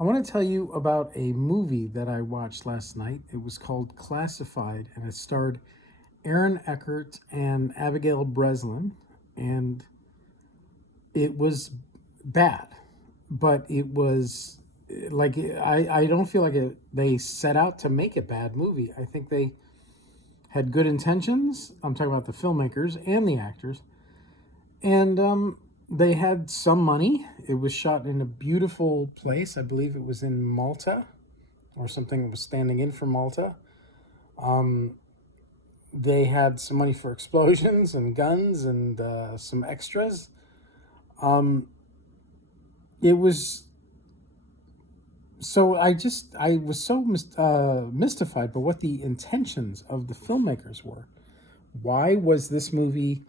I want to tell you about a movie that I watched last night. It was called Classified, and it starred Aaron Eckhart and Abigail Breslin, and it was bad, but it was like I don't feel like they set out to make a bad movie. I think they had good intentions. I'm talking about the filmmakers and the actors, and they had some money. It was shot in a beautiful place. I believe it was in Malta or something. It was standing in for Malta. They had some money for explosions and guns and some extras. It was so I was so mystified by what the intentions of the filmmakers were. Why was this movie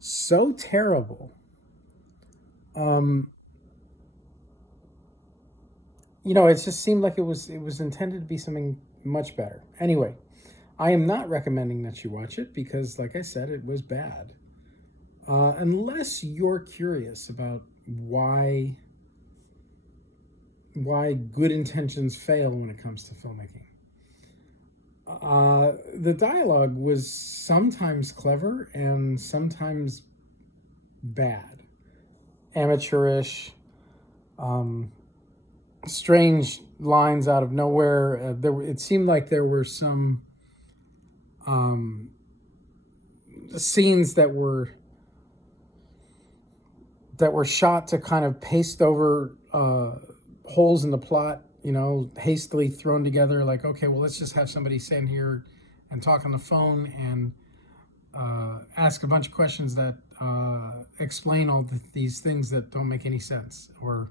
so terrible? It just seemed like it was intended to be something much better. Anyway, I am not recommending that you watch it because, like I said, it was bad. Unless you're curious about why good intentions fail when it comes to filmmaking. The dialogue was sometimes clever and sometimes bad, amateurish, strange lines out of nowhere. It seemed like there were some scenes that were shot to kind of paste over holes in the plot, hastily thrown together. Like, okay, well, let's just have somebody stand here and talk on the phone and ask a bunch of questions that explain all these things that don't make any sense. Or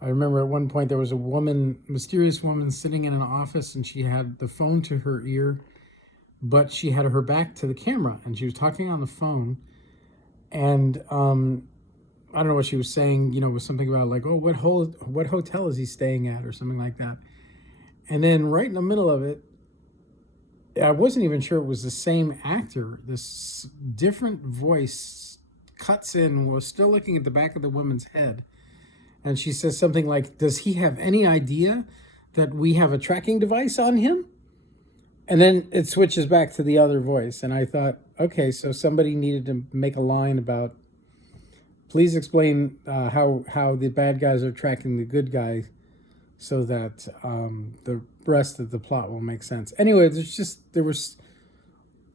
I remember at one point there was a mysterious woman sitting in an office, and she had the phone to her ear, but she had her back to the camera, and she was talking on the phone, and I don't know what she was saying. It was something about like, oh, what hotel is he staying at, or something like that. And then right in the middle of it, I wasn't even sure it was the same actor. This different voice cuts in, was still looking at the back of the woman's head. And she says something like, does he have any idea that we have a tracking device on him? And then it switches back to the other voice. And I thought, okay, so somebody needed to make a line about, please explain how the bad guys are tracking the good guy so that the rest of the plot will make sense. Anyway, there was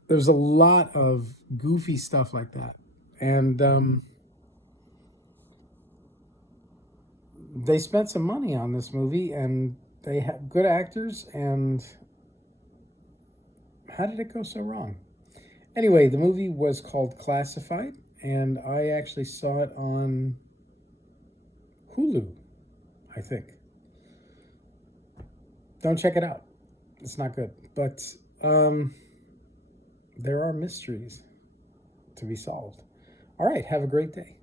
a lot of goofy stuff like that. And they spent some money on this movie, and they have good actors, and how did it go so wrong? Anyway, the movie was called Classified, and I actually saw it on Hulu, I think. Don't check it out. It's not good. But there are mysteries to be solved. All right, have a great day.